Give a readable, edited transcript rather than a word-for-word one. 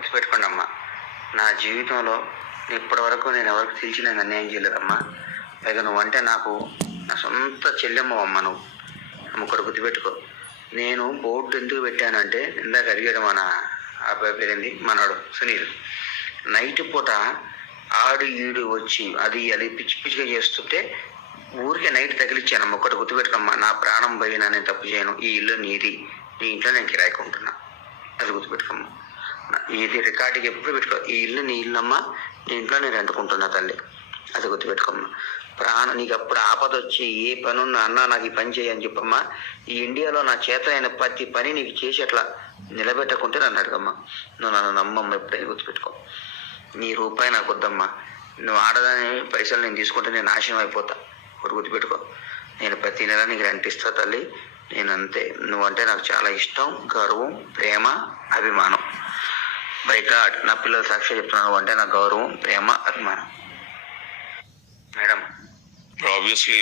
గుర్తుపెట్టుకోండి అమ్మా, నా జీవితంలో ఇప్పటి వరకు నేను ఎవరికి తెలిసి నేను అన్యాయం చేయలేదమ్మా. పైగా నువ్వంటే నాకు నా సొంత చెల్లెమ్మ అమ్మ. నువ్వు ఒకటి గుర్తుపెట్టుకో. నేను బోర్డు ఎందుకు పెట్టానంటే, ఇందాక అడిగాడు మన అబ్బాయి పేరేంది, మనవాడు సునీల్. నైట్ పూట ఆడు ఈడు వచ్చి అది పిచ్చి పిచ్చిగా చేస్తుంటే ఊరికే నైట్ తగిలిచ్చానమ్మ. ఒకటి గుర్తుపెట్టుకోమ్మా, నా ప్రాణం పోయినా నేను తప్పు చేయను. ఈ ఇల్లు నీది, నీ ఇంట్లో నేను కిరాయికుంటున్నా. అది గుర్తుపెట్టుకోమ్మా. ఇది రికార్డుకి ఎప్పుడు పెట్టుకో. ఈ ఇల్లు నీ ఇల్లమ్మా, నీ ఇంట్లో నేను రెంటుకుంటున్నా తల్లి. అది గుర్తుపెట్టుకోమ్మా. నీకు అప్పుడు ఆపద వచ్చి ఏ పని ఉన్నా అన్నా నాకు ఈ పని చేయని చెప్పమ్మా. ఈ ఇండియాలో నా చేత అయిన ప్రతి పని నీకు చేసి అట్లా నిలబెట్టకుంటే నన్ను అడగమ్మా. నువ్వు నన్ను నమ్మమ్మ. ఎప్పుడైనా గుర్తుపెట్టుకో. నీ రూపాయి నాకు వద్దమ్మా. నువ్వు ఆడదాని పైసలు నేను తీసుకుంటే నేను నాశనం అయిపోతా. ఒకటి గుర్తుపెట్టుకో. నేను ప్రతి నెల నీకు రెంట్ ఇస్తా తల్లి. నేను అంతే. నువ్వంటే నాకు చాలా ఇష్టం, గౌరవం, ప్రేమ, అభిమానం. బై గాడ్, నా పిల్లల సాక్షి చెప్తున్నాను, అంటే నాకు గౌరవం, ప్రేమ, అభిమానం. Madam obviously